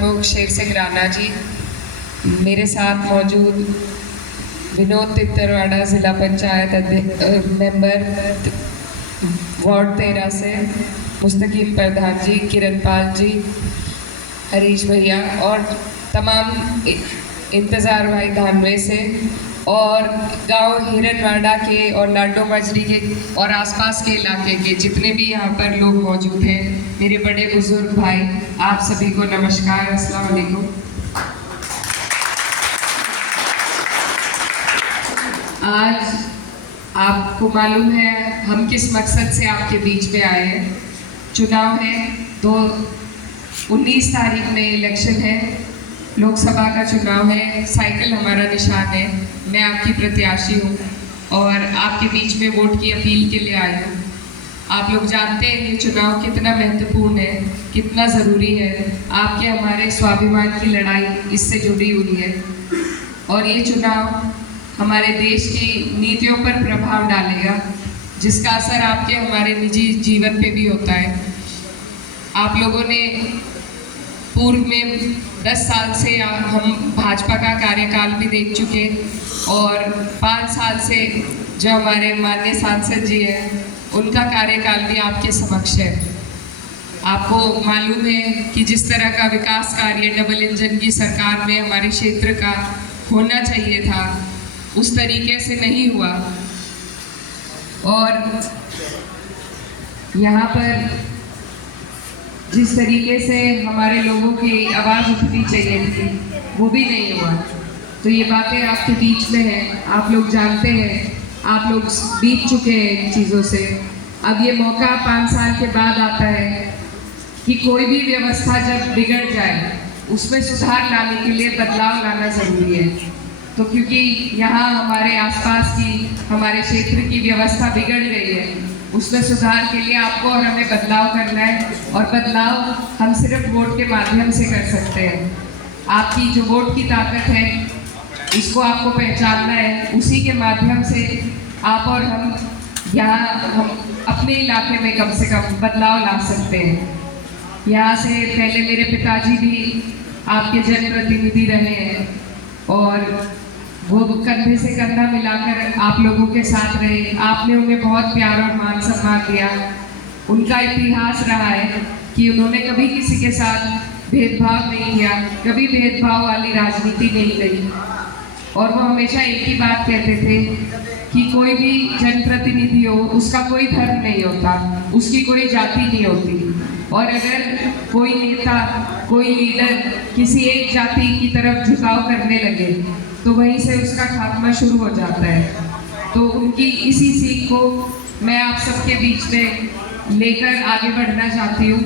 प्रमुख शेर सिंह राणा जी, मेरे साथ मौजूद विनोद तित्तरवाड़ा जिला पंचायत मेंबर वार्ड 13 से, मुस्तकीम प्रधान जी, किरण पाल जी, हरीश भैया और तमाम इंतज़ार भाई धानवे से और गांव हिरनवाड़ा के और लाडो मजरी के और आसपास के इलाके के जितने भी यहाँ पर लोग मौजूद हैं, मेरे बड़े बुजुर्ग भाई, आप सभी को नमस्कार, अस्सलाम वालेकुम। आज आपको मालूम है हम किस मकसद से आपके बीच में आए हैं। चुनाव है, तो 19 तारीख में इलेक्शन है, लोकसभा का चुनाव है, साइकिल हमारा निशान है। मैं आपकी प्रत्याशी हूँ और आपके बीच में वोट की अपील के लिए आई हूँ। आप लोग जानते हैं ये चुनाव कितना महत्वपूर्ण है, कितना ज़रूरी है। आपके हमारे स्वाभिमान की लड़ाई इससे जुड़ी हुई है और ये चुनाव हमारे देश की नीतियों पर प्रभाव डालेगा, जिसका असर आपके हमारे निजी जीवन पे भी होता है। आप लोगों ने पूर्व में 10 साल से हम भाजपा का कार्यकाल भी देख चुके और 5 साल से जो हमारे माननीय सांसद जी हैं उनका कार्यकाल भी आपके समक्ष है। आपको मालूम है कि जिस तरह का विकास कार्य डबल इंजन की सरकार में हमारे क्षेत्र का होना चाहिए था, उस तरीके से नहीं हुआ और यहाँ पर जिस तरीके से हमारे लोगों की आवाज़ उठनी चाहिए थी वो भी नहीं हुआ। तो ये बातें आपके बीच में हैं, आप लोग जानते हैं, आप लोग बीत चुके हैं इन चीज़ों से। अब ये मौका 5 साल के बाद आता है कि कोई भी व्यवस्था जब बिगड़ जाए उसमें सुधार लाने के लिए बदलाव लाना ज़रूरी है। तो क्योंकि यहाँ हमारे आसपास की हमारे क्षेत्र की व्यवस्था बिगड़ गई है, उसमें सुधार के लिए आपको और हमें बदलाव करना है और बदलाव हम सिर्फ वोट के माध्यम से कर सकते हैं। आपकी जो वोट की ताकत है इसको आपको पहचानना है, उसी के माध्यम से आप और हम यहाँ हम अपने इलाके में कम से कम बदलाव ला सकते हैं। यहाँ से पहले मेरे पिताजी भी आपके जनप्रतिनिधि रहे हैं और वो कंधे से कंधा मिलाकर आप लोगों के साथ रहे। आपने उन्हें बहुत प्यार और मान सम्मान दिया। उनका इतिहास रहा है कि उन्होंने कभी किसी के साथ भेदभाव नहीं किया, कभी भेदभाव वाली राजनीति नहीं करी और वो हमेशा एक ही बात कहते थे कि कोई भी जनप्रतिनिधि हो उसका कोई धर्म नहीं होता, उसकी कोई जाति नहीं होती और अगर कोई नेता, कोई लीडर किसी एक जाति की तरफ झुकाव करने लगे तो वहीं से उसका खात्मा शुरू हो जाता है। तो उनकी इसी सीख को मैं आप सबके बीच में लेकर आगे बढ़ना चाहती हूँ।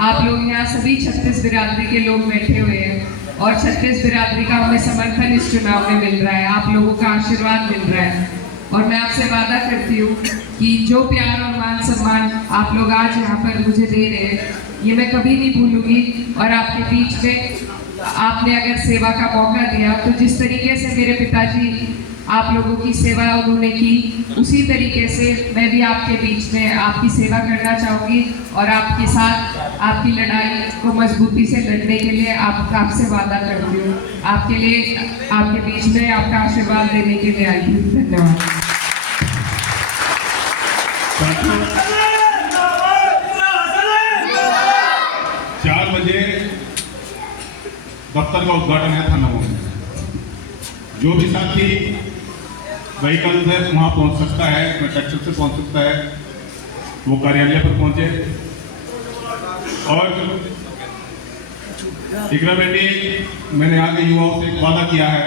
आप लोग यहाँ सभी 36 बिरादरी के लोग बैठे हुए हैं और 36 बिरादरी का हमें समर्थन इस चुनाव में मिल रहा है, आप लोगों का आशीर्वाद मिल रहा है और मैं आपसे वादा करती हूँ कि जो प्यार और मान सम्मान आप लोग आज यहाँ पर मुझे दे रहे हैं ये मैं कभी नहीं भूलूंगी। और आपके बीच में आपने अगर सेवा का मौका दिया तो जिस तरीके से मेरे पिताजी आप लोगों की सेवा उन्होंने की, उसी तरीके से मैं भी आपके बीच में आपकी सेवा करना चाहूँगी और आपके साथ आपकी लड़ाई को मजबूती से लड़ने के लिए आपसे वादा करती हूँ। आपके लिए आपके बीच में आपका आशीर्वाद देने के लिए आई हूँ। धन्यवाद। 4 बजे दफ्तर का उद्घाटन है थाना में। जो भी साथी व्हीकल से वहाँ पहुँच सकता है, ट्रैक्टर से पहुँच सकता है, वो कार्यालय पर पहुँचे। और इकरा बेटी, मैंने यहाँ के युवाओं से एक वादा किया है